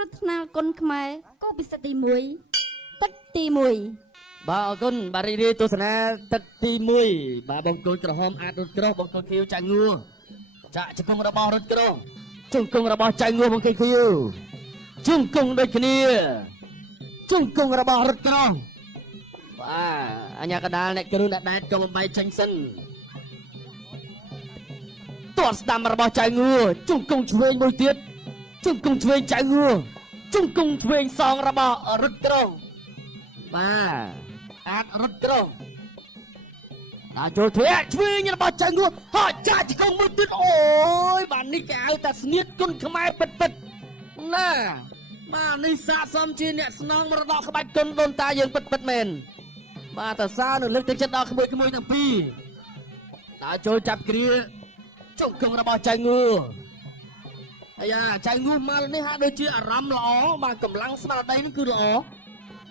ព្រឹទ្ធនាគុណខ្មែរក៏ពិសេសទី1ទឹកទី1បាទអរគុណបាទរីករាយទស្សនាទឹកទី1បាទបង្គោលក្រហមអាចរត់ក្រោះបង្គោលខៀវចាញ់ងួរចាក់ជង្គង់របស់រត់ក្រោះជង្គង់របស់ចាញ់ងួរបង្គោលខៀវជង្គង់ដូចគ្នាជង្គង់របស់រត់ក្រោះបាទអញ្ញាកដាលអ្នកគ្រូអ្នកដែតក៏បំបីចាញ់សិនទាត់ស្ដាំរបស់ចាញ់ងួរជង្គង់ឆ្វេងមួយទៀតជង្គង់ឆ្វេងចាញ់ងួរជង្គង់ឆ្វេងសងរបស់រត់ក្រោះបាទអាចរត់ក្រោះដល់ចូលធ្លាក់ឆ្វេងរបស់ចាញ់ងួរហោះចាក់ជង្គង់មួយទៀតអូយបាទនេះគេហៅថាស្នៀតគុណខ្មែរពិតណាបាទនេះស័ក្តិសមជាអ្នកស្នងមរតកក្បាច់គុណដូនតាយើងពិតមែនបាទតើសារនៅលើកទឹកចិត្តដល់ក្មួយទាំងពីរដល់ចូលចាប់គ្រាជង្គង់របស់ចាញ់ងួរអាយ៉ាចាញ់ងួរមកនេះហាក់ដូចជាអារម្មណ៍ល្អបាទកម្លាំងស្មារតីនឹងគឺល្អ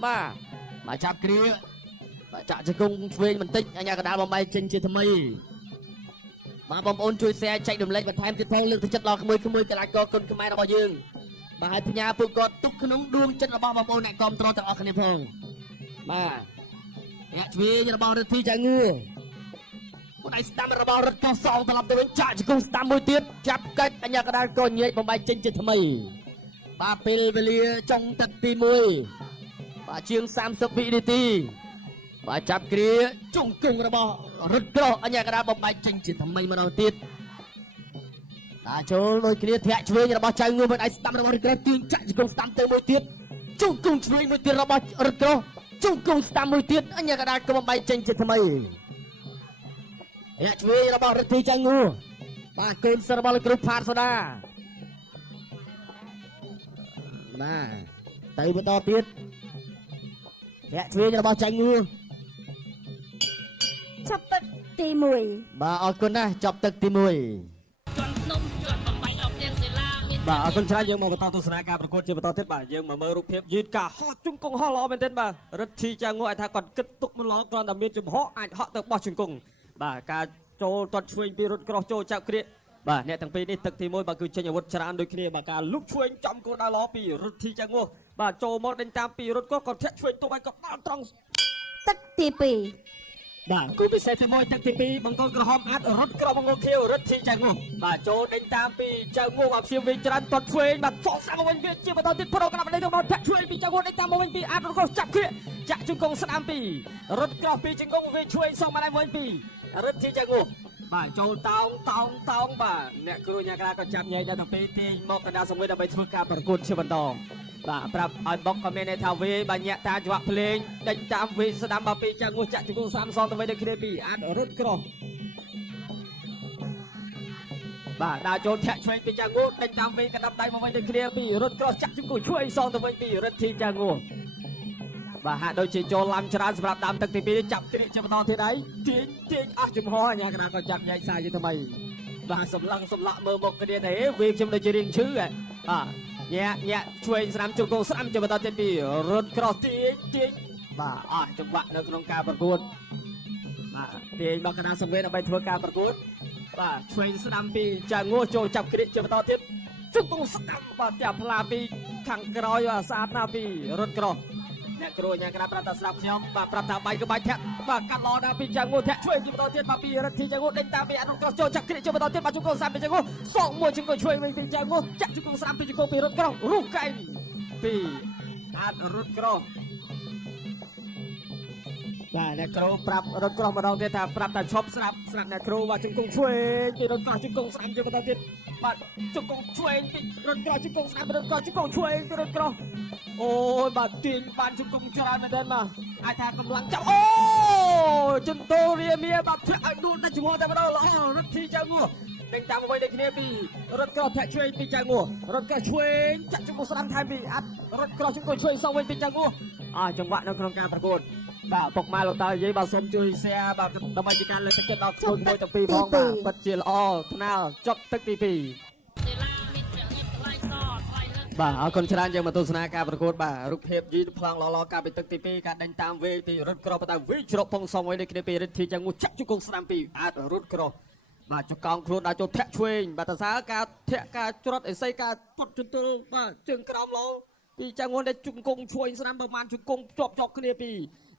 បាទចាប់គ្រាបាទចាក់ជង្គង់ឆ្វេងបន្តិចអញ្ញាកដាលបំបីចេញជាថ្មីបាទបងប្អូនជួយ share ចែករំលែកបន្ថែមទៀតផងលើកទឹកចិត្តដល់ក្មួយកីឡាករគុណខ្មែររបស់យើងបាទឲ្យផ្ញើពួកគាត់ទុកក្នុងដួងចិត្តរបស់បងប្អូនអ្នកគាំទ្រទាំងអស់គ្នាផងបាទអ្នកឆ្វេងរបស់រទ្ធីចាងឿខ្លួនឯងស្ដាំរបស់រត់ចុះសងត្រឡប់ទៅវិញចាក់ជង្គង់ស្ដាំមួយទៀតចាប់កាច់អញ្ញាកដាលក៏ញែកបំបីចេញជាថ្មីបាទពេលវេលាចុងទឹកទី1បាទជាង30វិនាទីបាទចាប់គ្រាជង្គង់របស់រត់ក្រោះអញ្ញាកដាលបំបីចេញជាថ្មីម្ដងទៀតតាចូលដូចគ្នាធាក់ឆ្វេងរបស់ចៅងួរមិនអាចស្ដាំរបស់រត់ក្រោះទាញចាក់ជង្គង់ស្ដាំទៅមួយទៀតជង្គង់ឆ្វេងមួយទៀតរបស់រត់ក្រោះជង្គង់ស្ដាំមួយទៀតអញ្ញាកដាលក៏បំបីចេញជាថ្មីធាក់ឆ្វេងរបស់រទ្ធីចៅងួរបាទកូនសិស្សរបស់លោកគ្រូផាតសូដាបាទទៅបន្តទៀតធាក់ឆ្វេងរបស់ចៅងួរចប់ទឹកទី1បាទអរគុណណាស់ចប់ទឹកទី1បាទអរគុណច្រើនយើងមកបន្តទស្សនាការប្រកួតជាបន្តទៀតបាទយើងមកមើលរូបភាពយឺតការហោះជង្គង់ហោះល្អមែនទែនបាទរទ្ធីចាងងួរអាចថាគាត់គិតទុកមិនល្អគ្រាន់តែមានចំហអាចហក់ទៅបោះជង្គង់បាទការចូលទាត់ឆ្វេងពីរត់ក្រោះចូលចាប់គ្រាបាទអ្នកទាំងពីរនេះទឹកទី1បាទគឺចេញអាវុធច្រើនដូចគ្នាបាទការលុកឆ្វេងចំគោលដៅល្អពីរទ្ធីចាងងួរបាទចូលមកដេញតាមពីរត់ក៏ធាក់ឆ្វេងទៅឲ្យក៏ដល់ត្រង់ទឹកទី2បាទគូពិសេសទី1ទឹកទី2បង្គោលក្រហមអាចរត់ក្រោះបង្គោលខៀវរត់ធីចៅងួរបាទចូលដេញតាមពីចៅងួរបាទព្យាយាមច្រើនទាត់ឆ្វេងបាទសងសាំវិញវាជាបន្តទៀតប្រកបដេញទៅមកធាក់ឆ្វេងពីចៅងួរដេញតាមមកវិញពីអាចរត់ក្រោះចាប់គ្រាចាក់ជង្គង់ស្ដាំពីរត់ក្រោះពីជង្គង់វាឆ្វេងសងមកដៃវិញពីរត់ធីចៅងួរបាទចូលតោងបាទអ្នកគ្រូញ៉ាក្រាក៏ចាប់ញែកដល់ទៅពេលទាញមកកណ្ដាលសង្វេដើម្បីធ្វើការប្រកួតជាបន្តបាទប្រាប់ឲ្យបុកក៏មានន័យថាវាបាទញាក់តាច្រកភ្លេងដេញតាមវាស្ដាំដល់ពីចាក់ងួរចាក់ជង្គង់សាមសងទៅវិញដូចគ្នាពីអាចរត់ក្រោះបាទដើរចូលធាក់ឆ្វេងពីចាក់ងួរដេញតាមវាក្តាប់ដៃមកវិញដូចគ្នាពីរត់ក្រោះចាក់ជង្គង់ឆ្វេងសងទៅវិញពីរត់ធីចាក់ងួរបាទហាក់ដូចជាចូលឡាំច្រើនសម្រាប់ដើមទឹកទី2នេះចាប់គ្រាកជាបន្តទៀតហើយទាញអស់ចំហអាញាកណ្ដាលក៏ចាប់ញែកសាយជាថ្មីបាទសម្លឹងសម្លាក់មើលមុខគ្នាទេវាខ្ញុំដូចជារៀងឈឺបាទញាក់ឆ្វេងស្ដាំជង្គង់ស្ដាំជាបន្តទៀតពីរត់ក្រោះទាញបាទអស់ចង្វាក់នៅក្នុងការប្រកួតបាទទាញមកកណ្ដាលសង្វេដើម្បីធ្វើការប្រកួតបាទឆ្វេងស្ដាំពីចាងួរចូលចាប់គ្រាកជាបន្តទៀតជង្គង់ស្ដាំបាទតែផ្លាពីខាងក្រោយបាទស្អាតណាស់ពីរត់ក្រោះអ្នកគ្រូញ៉ាក្រាប្រាប់ថាស្ដាប់ខ្ញុំបាទប្រាប់ថាបាយក៏បាយធាក់បាទកាត់ល្អណាស់ពីចាងួរធាក់ឆ្វេងជាបន្តទៀតបាទពីរត់ធីចាងួរដេញតាមពីអនុក្រោះចូលចាក់គ្រាកជាបន្តទៀតបាទជង្គង់ស្ដាំពីចាងួរសងមួយជង្គង់ឆ្វេងវិញពីចាងួរចាក់ជង្គង់ស្ដាំពីជង្គង់ពីរត់ក្រោះរុះកែងពីអាចរត់ក្រោះបាទអ្នកគ្រូប្រាប់រត់ក្រោះម្ដងទៀតថាប្រាប់ថាឈប់ស្ដាប់អ្នកគ្រូបាទជង្គង់ឆ្វេងពីរត់ក្រោះជង្គង់ស្ដាំជាបន្តទៀតបាទជង្គង់ឆ្វេងពីរត់ក្រោះជង្គង់ស្ដាំពីរត់ក្រោះជង្គង់ឆ្វេងពីរត់ក្រោះអូយបាទទាញបានជង្គង់ច្រើនមែនទេបាទអាចថាកម្លាំងចាប់អូជន្តោរាមាបាទធ្លាក់ឲ្យដួលតែជំហរតែម្ដងល្អរត់ធីចៅងួរដេញតាមអ្វីដូចគ្នាពីរត់ក្រោះធាក់ឆ្វេងពីចៅងួររត់ក្រោះឆ្វេងចាក់ជង្គង់ស្ដាំថែមពីអាចរត់ក្រោះជង្គង់ឆ្វេងសងវិញពីចៅងួរចង្វាក់នៅក្នុងការប្រកួតបាទពុកម៉ែលោកតានិយាយបាទសូមជួយ share បាទដើម្បីជាការលើកទឹកចិត្តដល់ក្មួយទាំងពីរផងបាទពិតជាល្អថ្នាលចប់ទឹកទី2បាទអរគុណច្រើនយើងមកទស្សនាការប្រកួតបាទរូបភាពយីប្លង់ល្អៗការពីទឹកទី2ការដេញតាមវេពីរត់ក្រោះប៉ុន្តែវិញជ្រកពងសងវិញដូចគ្នាពីរិទ្ធីចាងងួរចាក់ជង្គង់ស្ដាំពីអាចរត់ក្រោះ បាទចកងខ្លួនដល់ចូលធាក់ឆ្វេងបាទតសាការធាក់ការច្រត់អេសីការពុតជន្ទល់បាទជើងក្រោមលោពីចៅងួនដែលជង្គង់ឆ្វេងស្នាមប្រហែលជង្គង់ជាប់គ្នាពី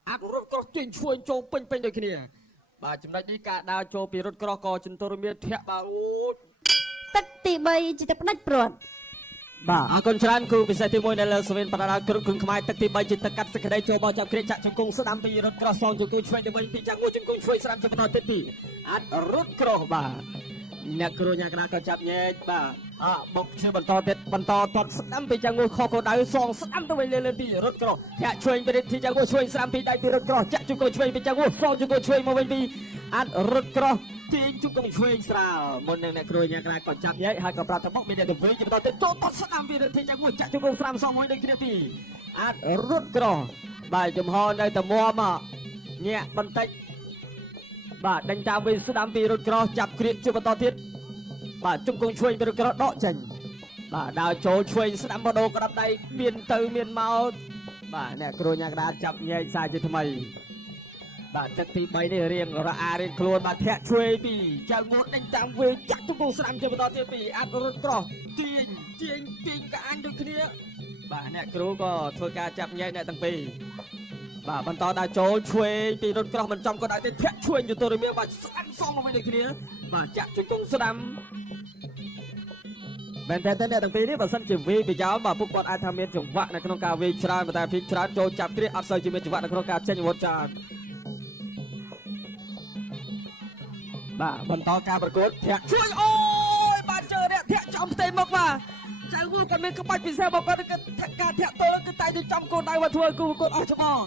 អាចរត់ក្រោះចេញឆ្វេងចូលពេញដូចគ្នាបាទចំណុចនេះការដើរចូលពីរត់ក្រោះក៏ជន្ទល់រមៀលធាក់បាទអូ ទឹកទី3ជាទឹកផ្ដាច់ព្រាត់ បាទអរគុណច្រើនគ្រូពិសេសទី1នៅលើសវៀនបណ្ដាគ្រូគុណខ្មែរទឹកទី3ជាទឹកកាត់សេចក្តីចូលមកចាប់គ្រាចាក់ជង្គង់ស្ដាំពីរត់ក្រោះសងជង្គង់ឆ្វេងទៅវិញពីចាក់មួយជង្គង់ឆ្វេងស្ដាំជាបន្តទៀតពីអាចរត់ក្រោះបាទអ្នកគ្រូញ៉ាកណាក៏ចាប់ញែកបាទបុកឈើបន្តទៀតបន្តទាត់ស្ដាំពីចាក់មួយខកកដៅសងស្ដាំទៅវិញលើពីរត់ក្រោះធាក់ឆ្វេងពីទីចាក់មួយឆ្វេងស្ដាំពីដៃពីរត់ក្រោះចាក់ជង្គង់ឆ្វេងពីចាក់មួយសងជង្គង់ឆ្វេងមកវិញពីអាចរត់ក្រោះទាញជង្គង់ឆ្វេងស្រាលមុននឹងអ្នកគ្រូញ៉ាកណាក៏ចាប់ញែកហើយក៏ប្រាប់ទៅបុកមានអ្នកទៅវិញជាបន្តទៀតចូលទាត់ស្ដាំពីទីចាក់មួយចាក់ជង្គង់ស្រាំសងមួយដូចគ្នាពីអាចរត់ក្រោះបាទចំហនៅតែមមកញាក់បន្តិចបាទដេញតាមវិញស្ដាំពីរត់ក្រោះចាប់គ្រាកជាបន្តទៀតបាទជង្គង់ឆ្វេងពីរត់ក្រោះដកចេញបាទដើរចូលឆ្វេងស្ដាំបដោក្តាប់ដៃមានទៅមានមកបាទអ្នកគ្រូញ៉ាកដាចាប់ញែកសាជាថ្មីបាទទឹកទី3នេះរៀងរអារៀងខ្លួនបាទធាក់ឆ្វេងពីចៅងួនដេញតាមវិញចាក់ជង្គង់ស្ដាំជាបន្តទៀតពីអាចរត់ក្រោះទាញកាអាញដូចគ្នាបាទអ្នកគ្រូក៏ធ្វើការចាប់ញែកអ្នកទាំងពីរបាទបន្តដើរចូលឆ្វេងពីរត់ក្រោះមិនចំក៏ដែរទេធាក់ឆ្វេងយន្តរមៀលបាទស្ដាំសងមកវិញដូចគ្នាបាទចាក់ជង្គង់ស្ដាំមែនតើអ្នកទាំងពីរនេះបើសិនជាវេពីចោលបាទពួកគាត់អាចថាមានចង្វាក់នៅក្នុងការវេច្រើនតែភាគច្រើនចូលចាប់គ្រាអត់សូវជាមានចង្វាក់នៅក្នុងការចេញអាវុធច្រើនបាទបន្តការប្រកួតធាក់ជួយអូយបាទជើរាក់ធាក់ចំផ្ទៃមុខបាទចៅគូគាត់មានក្បាច់ពិសេសរបស់គាត់គឺការធាក់ទល់គឺតែទៅចំកូនដៃមកធ្វើគូគាត់អស់ច្បង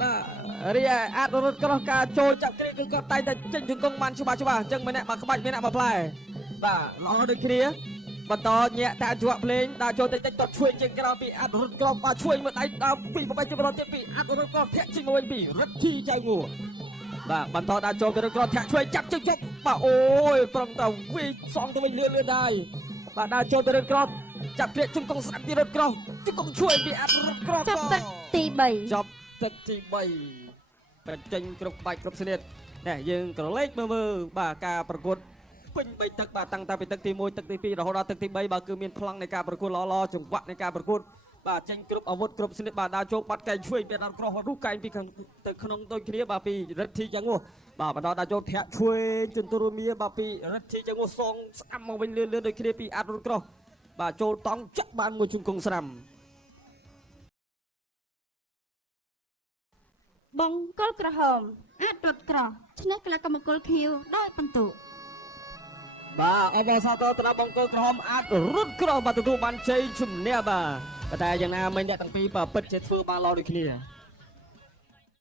បាទរីឯអាចរត់ក្រោះការចូលចាប់គ្រាគឺគាត់តែចេញជង្គង់បានច្បាស់អញ្ចឹងម្នាក់មកក្បាច់ម្នាក់មកផ្លែបាទល្អដូចគ្នាបន្តញាក់តាជាប់ភ្លេងដើរចូលតិចតឆ្វេងជាងក្រោយពីអាចរត់ក្រោះបាទឆ្វេងមើលដៃដើរពីបបៃជាបន្តទៀតពីអាចរត់ក្រោះធាក់ចេញមកវិញពីរត់ធីចៅគូបាទបន្តដើរចូលទៅរត់ក្រោះធាក់ឆ្វេងចាប់ជើងជប់បាទអូយប្រំតវិញសងទៅវិញលឿនដៃបាទដើរចូលទៅរត់ក្រោះចាប់គ្រាជង្គង់ស្ដាប់ពីរត់ក្រោះជង្គង់ឆ្វេងពីអាចរត់ក្រោះចាប់ទឹកទី3ចាប់ទឹកទី3ប្រចេញគ្រប់បាច់គ្រប់ស្នៀតនេះយើងក្រឡេកមើលបាទការប្រកួតពេញ3ទឹកបាទតាំងតែពីទឹកទី1ទឹកទី2រហូតដល់ទឹកទី3បាទគឺមានប្លង់នៃការប្រកួតល្អចង្វាក់នៃការប្រកួតបាទចេញគ្រប់អាវុធគ្រប់ស្នៀតបាទដើរចូលបាត់កែងឆ្វេងពីដល់ក្រោះរុះកែងពីទៅក្នុងដូចគ្នាបាទពីរិទ្ធធីចឹងនោះបាទបន្តដើរចូលធាក់ឆ្វេងជន្ទរមាបាទពីរិទ្ធធីចឹងនោះសងស្អាំមកវិញលឿនដូចគ្នាពីអាចរត់ក្រោះបាទចូលតង់ចាក់បានមួយជង្គង់ស្រាំបងកលក្រហមអាចរត់ក្រោះឈ្នះកីឡាកម្មគុលខៀវដោយបន្ទុកបាទអបអរសាទរទៅដល់បង្គោលក្រហមអាចរត់ក្រោះបាទទទួលបានជ័យជំនះបាទតែយ៉ាងណាមិញអ្នកទាំងពីរពិតជាធ្វើបានល្អដូចគ្នា